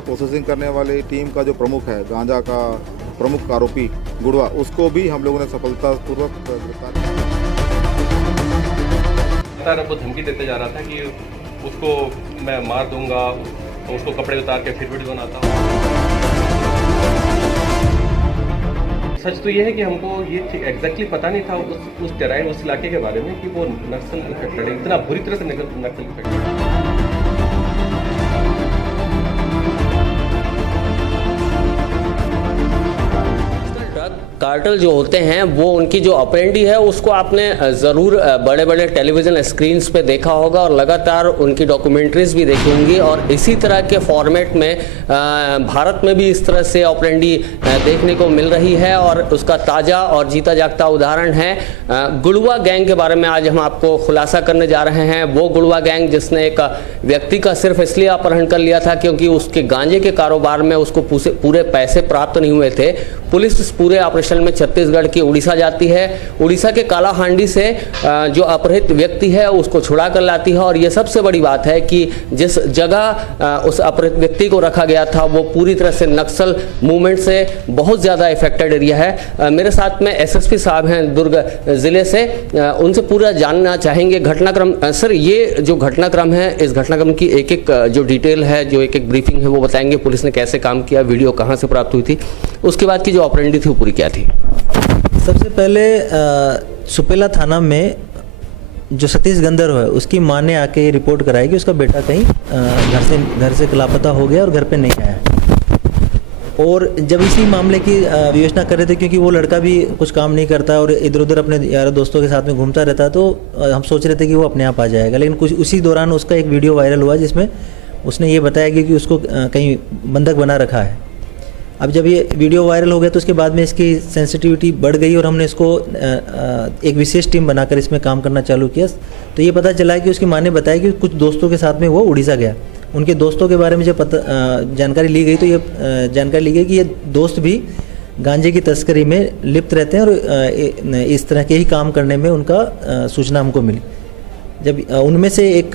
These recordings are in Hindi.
में प्रोसेसिंग करने वाली टीम का जो प्रमुख है, गांजा का प्रमुख आरोपी गुड़वा, उसको भी हम लोगों ने सफलतापूर्वक गिरफ्तार किया। वो धमकी देते जा रहा था कि उसको मैं मार दूंगा, तो उसको कपड़े उतार के फिर वीडियो बनाता हूँ। सच तो ये है कि हमको ये एग्जैक्टली पता नहीं था उस टेराइन, उस इलाके के बारे में कि वो नक्सल इफेक्टेड है, इतना बुरी तरह से नक्सल इफेक्टेड है। कार्टेल जो होते हैं वो उनकी जो अपरेंडी है उसको आपने ज़रूर बड़े बड़े टेलीविज़न स्क्रीन्स पे देखा होगा और लगातार उनकी डॉक्यूमेंट्रीज भी देखी होंगी और इसी तरह के फॉर्मेट में भारत में भी इस तरह से अपरेंडी देखने को मिल रही है और उसका ताज़ा और जीता जागता उदाहरण है गुड़वा गैंग के बारे में आज हम आपको खुलासा करने जा रहे हैं। वो गुड़वा गैंग जिसने एक व्यक्ति का सिर्फ इसलिए अपहरण कर लिया था क्योंकि उसके गांजे के कारोबार में उसको पूरे पैसे प्राप्त नहीं हुए थे। पुलिस इस पूरे ऑपरेशन में छत्तीसगढ़ की उड़ीसा जाती है, उड़ीसा के कालाहांडी से जो अपहृत व्यक्ति है उसको छुड़ा कर लाती है और ये सबसे बड़ी बात है कि जिस जगह उस अपहृत व्यक्ति को रखा गया था वो पूरी तरह से नक्सल मूवमेंट से बहुत ज़्यादा इफेक्टेड एरिया है। मेरे साथ में एसएसपी साहब हैं दुर्ग ज़िले से, उनसे पूरा जानना चाहेंगे घटनाक्रम। सर, ये जो घटनाक्रम है इस घटनाक्रम की एक एक जो डिटेल है, जो एक एक ब्रीफिंग है वो बताएंगे। पुलिस ने कैसे काम किया, वीडियो कहाँ से प्राप्त हुई थी, उसके बाद की जो ऑपरेंडी थी वो पूरी क्या थी? सबसे पहले सुपेला थाना में जो सतीश गंदर है उसकी मां ने आके रिपोर्ट कराई कि उसका बेटा कहीं घर से लापता हो गया और घर पे नहीं आया। और जब इसी मामले की विवेचना कर रहे थे, क्योंकि वो लड़का भी कुछ काम नहीं करता और इधर उधर अपने यारों दोस्तों के साथ में घूमता रहता, तो हम सोच रहे थे कि वो अपने आप आ जाएगा। लेकिन कुछ उसी दौरान उसका एक वीडियो वायरल हुआ जिसमें उसने ये बताया कि उसको कहीं बंधक बना रखा है। अब जब ये वीडियो वायरल हो गया तो उसके बाद में इसकी सेंसिटिविटी बढ़ गई और हमने इसको एक विशेष टीम बनाकर इसमें काम करना चालू किया। तो ये पता चला कि उसकी मां ने बताया कि कुछ दोस्तों के साथ में वो उड़ीसा गया। उनके दोस्तों के बारे में जब जानकारी ली गई तो ये जानकारी ली गई कि ये दोस्त भी गांजे की तस्करी में लिप्त रहते हैं और इस तरह के ही काम करने में उनका सूचना हमको मिली। जब उनमें से एक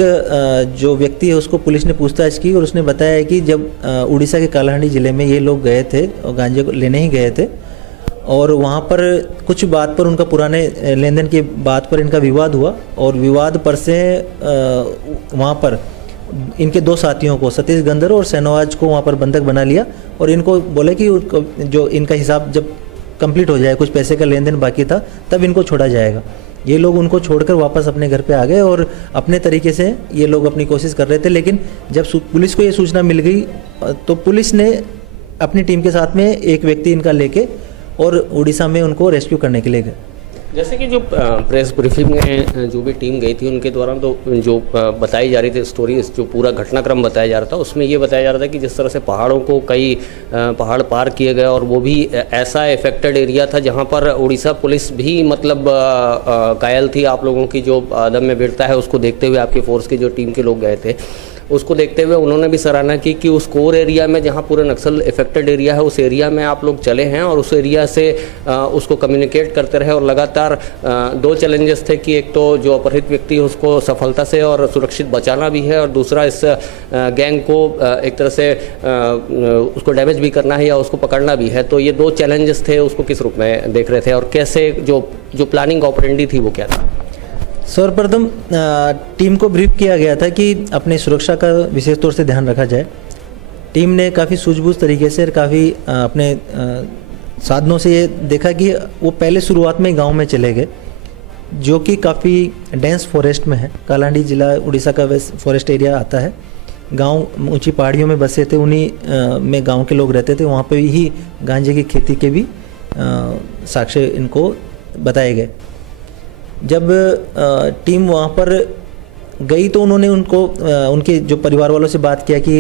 जो व्यक्ति है उसको पुलिस ने पूछताछ की और उसने बताया कि जब उड़ीसा के कालाहांडी ज़िले में ये लोग गए थे और गांजे को लेने ही गए थे और वहाँ पर कुछ बात पर उनका पुराने लेन देन की बात पर इनका विवाद हुआ और विवाद पर से वहाँ पर इनके दो साथियों को, सतीश गंदर और सैनवाज को, वहाँ पर बंधक बना लिया और इनको बोले कि जो इनका हिसाब जब कंप्लीट हो जाए, कुछ पैसे का लेन देन बाकी था, तब इनको छोड़ा जाएगा। ये लोग उनको छोड़कर वापस अपने घर पे आ गए और अपने तरीके से ये लोग अपनी कोशिश कर रहे थे। लेकिन जब पुलिस को ये सूचना मिल गई तो पुलिस ने अपनी टीम के साथ में एक व्यक्ति इनका लेके और उड़ीसा में उनको रेस्क्यू करने के लिए गए। जैसे कि जो प्रेस ब्रीफिंग में जो भी टीम गई थी उनके द्वारा तो जो बताई जा रही थी स्टोरी, जो पूरा घटनाक्रम बताया जा रहा था उसमें ये बताया जा रहा था कि जिस तरह से पहाड़ों को कई पहाड़ पार किए गए और वो भी ऐसा इफेक्टेड एरिया था जहां पर उड़ीसा पुलिस भी मतलब कायल थी। आप लोगों की जो अदम्य वीरता है उसको देखते हुए आपकी फोर्स की जो टीम के लोग गए थे उसको देखते हुए उन्होंने भी सराहना की कि उस कोर एरिया में जहां पूरे नक्सल इफेक्टेड एरिया है उस एरिया में आप लोग चले हैं और उस एरिया से उसको कम्युनिकेट करते रहे। और लगातार दो चैलेंजेस थे कि एक तो जो अपहृत व्यक्ति है उसको सफलता से और सुरक्षित बचाना भी है और दूसरा इस गैंग को एक तरह से उसको डैमेज भी करना है या उसको पकड़ना भी है। तो ये दो चैलेंजेस थे, उसको किस रूप में देख रहे थे और कैसे जो प्लानिंग ऑपरेंडी थी वो क्या था? सर्वप्रथम टीम को ब्रीफ किया गया था कि अपनी सुरक्षा का विशेष तौर से ध्यान रखा जाए। टीम ने काफ़ी सूझबूझ तरीके से और काफ़ी अपने साधनों से ये देखा कि वो पहले शुरुआत में गांव में चले गए जो कि काफ़ी डेंस फॉरेस्ट में है। कालाहांडी ज़िला उड़ीसा का वेस्ट फॉरेस्ट एरिया आता है। गांव ऊंची पहाड़ियों में बसे थे, उन्हीं में गांव के लोग रहते थे। वहाँ पे ही गांजे की खेती के भी साक्ष्य इनको बताए गए। जब टीम वहाँ पर गई तो उन्होंने उनके जो परिवार वालों से बात किया कि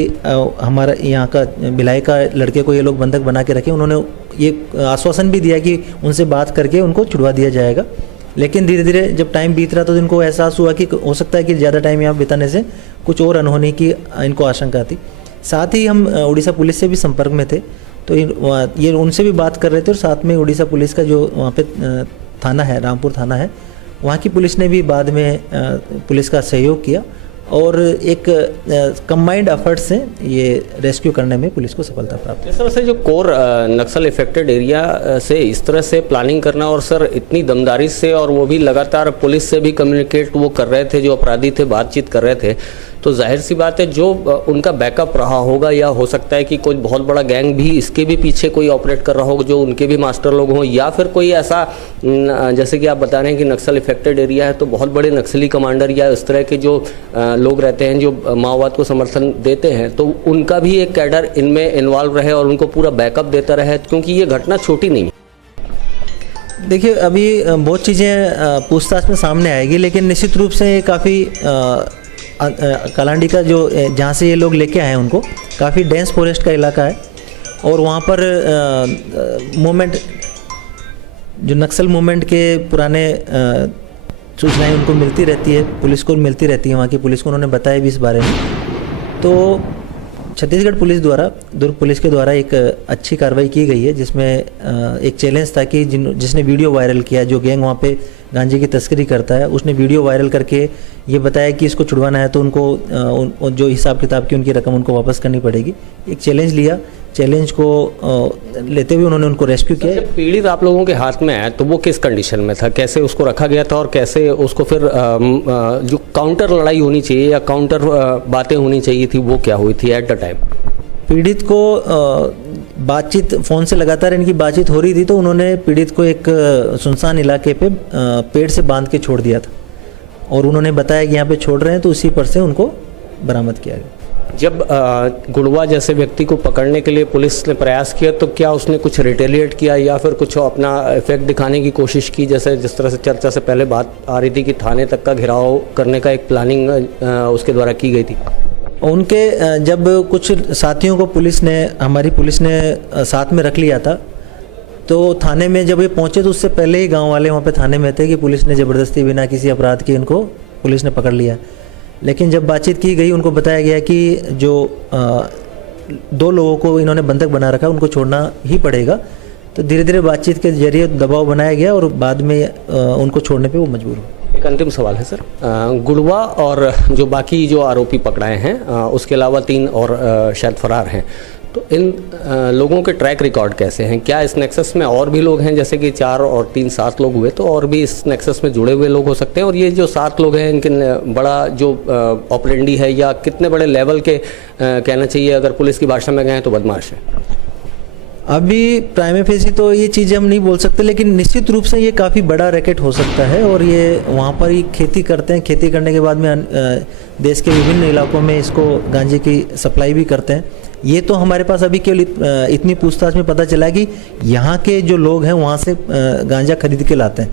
हमारा यहाँ का भिलाई का लड़के को ये लोग बंधक बना के रखे। उन्होंने ये आश्वासन भी दिया कि उनसे बात करके उनको छुड़वा दिया जाएगा। लेकिन धीरे धीरे जब टाइम बीत रहा तो इनको एहसास हुआ कि हो सकता है कि ज़्यादा टाइम यहाँ बिताने से कुछ और अनहोनी की इनको आशंका थी। साथ ही हम उड़ीसा पुलिस से भी संपर्क में थे तो ये उनसे भी बात कर रहे थे और साथ में उड़ीसा पुलिस का जो वहाँ पे थाना है, रामपुर थाना है, वहाँ की पुलिस ने भी बाद में पुलिस का सहयोग किया और एक कंबाइंड एफर्ट से ये रेस्क्यू करने में पुलिस को सफलता प्राप्त। इस तरह से जो कोर नक्सल इफेक्टेड एरिया से इस तरह से प्लानिंग करना और सर इतनी दमदारी से, और वो भी लगातार पुलिस से भी कम्युनिकेट वो कर रहे थे, जो अपराधी थे बातचीत कर रहे थे, तो जाहिर सी बात है जो उनका बैकअप रहा होगा, या हो सकता है कि कोई बहुत बड़ा गैंग भी इसके भी पीछे कोई ऑपरेट कर रहा होगा जो उनके भी मास्टर लोग हों, या फिर कोई ऐसा जैसे कि आप बता रहे हैं कि नक्सल इफेक्टेड एरिया है तो बहुत बड़े नक्सली कमांडर या इस तरह के जो लोग रहते हैं जो माओवाद को समर्थन देते हैं, तो उनका भी एक कैडर इनमें इन्वॉल्व रहे और उनको पूरा बैकअप देता रहे, क्योंकि ये घटना छोटी नहीं है। देखिए अभी बहुत चीज़ें पूछताछ में सामने आएगी, लेकिन निश्चित रूप से काफ़ी कलांडी का जो जहाँ से ये लोग लेके आए हैं उनको काफ़ी डेंस फॉरेस्ट का इलाका है, और वहाँ पर मूवमेंट जो नक्सल मूवमेंट के पुराने सूचनाएं उनको मिलती रहती है, पुलिस को मिलती रहती है, वहाँ की पुलिस को उन्होंने बताया भी इस बारे में। तो छत्तीसगढ़ पुलिस द्वारा, दुर्ग पुलिस के द्वारा एक अच्छी कार्रवाई की गई है, जिसमें एक चैलेंज था कि जिसने वीडियो वायरल किया, जो गैंग वहाँ पे गांजे की तस्करी करता है, उसने वीडियो वायरल करके ये बताया कि इसको छुड़वाना है तो उनको जो हिसाब किताब की उनकी रकम उनको वापस करनी पड़ेगी। एक चैलेंज लिया, चैलेंज को लेते हुए उन्होंने उनको रेस्क्यू किया। जब पीड़ित आप लोगों के हाथ में है तो वो किस कंडीशन में था, कैसे उसको रखा गया था, और कैसे उसको फिर जो काउंटर लड़ाई होनी चाहिए या काउंटर बातें होनी चाहिए थी वो क्या हुई थी एट द टाइम? पीड़ित को बातचीत फ़ोन से लगातार इनकी बातचीत हो रही थी, तो उन्होंने पीड़ित को एक सुनसान इलाके पे पेड़ से बांध के छोड़ दिया था, और उन्होंने बताया कि यहाँ पे छोड़ रहे हैं, तो उसी पर से उनको बरामद किया गया। जब गुड़वा जैसे व्यक्ति को पकड़ने के लिए पुलिस ने प्रयास किया तो क्या उसने कुछ रिटेलिएट किया या फिर कुछ अपना इफेक्ट दिखाने की कोशिश की, जैसे जिस तरह से चर्चा से पहले बात आ रही थी कि थाने तक का घेराव करने का एक प्लानिंग उसके द्वारा की गई थी? उनके जब कुछ साथियों को हमारी पुलिस ने साथ में रख लिया था, तो थाने में जब ये पहुंचे तो उससे पहले ही गांव वाले वहाँ पे थाने में थे कि पुलिस ने ज़बरदस्ती बिना किसी अपराध के इनको पुलिस ने पकड़ लिया। लेकिन जब बातचीत की गई उनको बताया गया कि जो 2 लोगों को इन्होंने बंधक बना रखा उनको छोड़ना ही पड़ेगा, तो धीरे धीरे बातचीत के जरिए दबाव बनाया गया और बाद में उनको छोड़ने पे वो मजबूर हुए। एक अंतिम सवाल है सर, गुड़वा और जो बाकी जो आरोपी पकड़ाए हैं उसके अलावा 3 और शायद फरार हैं, तो इन लोगों के ट्रैक रिकॉर्ड कैसे हैं? क्या इस नेक्सस में और भी लोग हैं, जैसे कि 4 और 3 7 लोग हुए, तो और भी इस नेक्सस में जुड़े हुए लोग हो सकते हैं? और ये जो 7 लोग हैं इनके बड़ा जो ऑपरेंडी है या कितने बड़े लेवल के कहना चाहिए, अगर पुलिस की भाषा में गए तो बदमाश है? अभी प्राइम फेसी तो ये चीज़ें हम नहीं बोल सकते, लेकिन निश्चित रूप से ये काफ़ी बड़ा रैकेट हो सकता है, और ये वहाँ पर ही खेती करते हैं, खेती करने के बाद में देश के विभिन्न इलाकों में इसको गांजे की सप्लाई भी करते हैं। ये तो हमारे पास अभी केवल इतनी पूछताछ में पता चला कि यहाँ के जो लोग हैं वहाँ से गांजा खरीद के लाते हैं,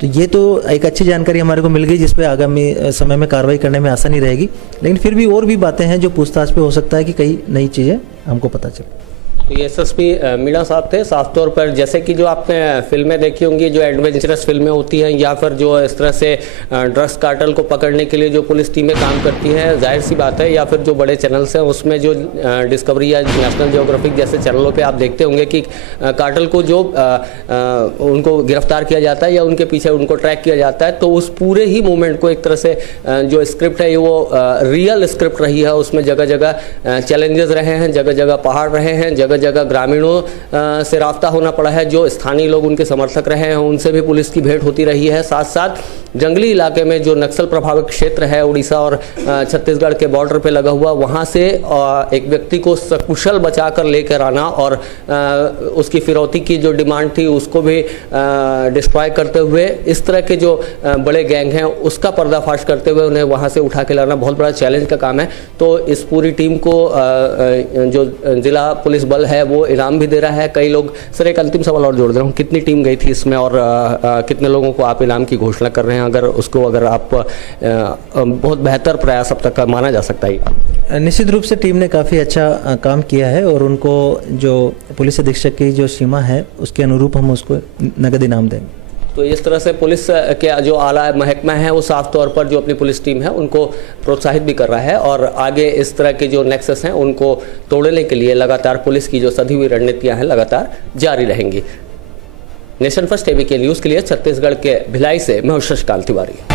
तो ये तो एक अच्छी जानकारी हमारे को मिल गई, जिस पे आगामी समय में कार्रवाई करने में आसानी रहेगी। लेकिन फिर भी और भी बातें हैं जो पूछताछ पे हो सकता है कि कई नई चीज़ें हमको पता चले। तो ये एसएसपी मीणा साहब थे। साफ तौर पर जैसे कि जो आपने फिल्में देखी होंगी, जो एडवेंचरस फिल्में होती हैं या फिर जो इस तरह से ड्रग्स कार्टेल को पकड़ने के लिए जो पुलिस टीमें काम करती हैं, जाहिर सी बात है, या फिर जो बड़े चैनल्स हैं उसमें जो डिस्कवरी या नेशनल जियोग्राफिक जैसे चैनलों पे आप देखते होंगे कि कार्टेल को जो उनको गिरफ्तार किया जाता है या उनके पीछे उनको ट्रैक किया जाता है, तो उस पूरे ही मूवमेंट को एक तरह से जो स्क्रिप्ट है वो रियल स्क्रिप्ट रही है। उसमें जगह जगह चैलेंजेस रहे हैं, जगह जगह पहाड़ रहे हैं, जगह जगह ग्रामीणों से राब्ता होना पड़ा है, जो स्थानीय लोग उनके समर्थक रहे हैं उनसे भी पुलिस की भेंट होती रही है। साथ साथ जंगली इलाके में जो नक्सल प्रभावित क्षेत्र है उड़ीसा और छत्तीसगढ़ के बॉर्डर पे लगा हुआ, वहाँ से एक व्यक्ति को सकुशल बचाकर लेकर आना और उसकी फिरौती की जो डिमांड थी उसको भी डिस्ट्रॉय करते हुए इस तरह के जो बड़े गैंग हैं उसका पर्दाफाश करते हुए उन्हें वहाँ से उठा के लाना बहुत बड़ा चैलेंज का काम है। तो इस पूरी टीम को जो जिला पुलिस बल है वो इनाम भी दे रहा है। कई लोग, सर एक अंतिम सवाल और जोड़ दे रहा हूँ, कितनी टीम गई थी इसमें और कितने लोगों को आप इनाम की घोषणा कर रहे हैं, अगर आप बहुत बेहतर प्रयास अब तक का माना जा सकता है? निश्चित रूप से टीम ने काफ़ी अच्छा काम किया है और उनको जो पुलिस अधीक्षक की जो सीमा है उसके अनुरूप हम उसको नगद इनाम देंगे। तो इस तरह से पुलिस के जो आला महकमा है वो साफ तौर पर जो अपनी पुलिस टीम है उनको प्रोत्साहित भी कर रहा है और आगे इस तरह के जो नेक्सस हैं उनको तोड़ने के लिए लगातार पुलिस की जो सधी हुई रणनीतियां हैं लगातार जारी रहेंगी। नेशन फर्स्ट एबीके न्यूज़ के लिए छत्तीसगढ़ के भिलाई से मैं शशिकांत तिवारी।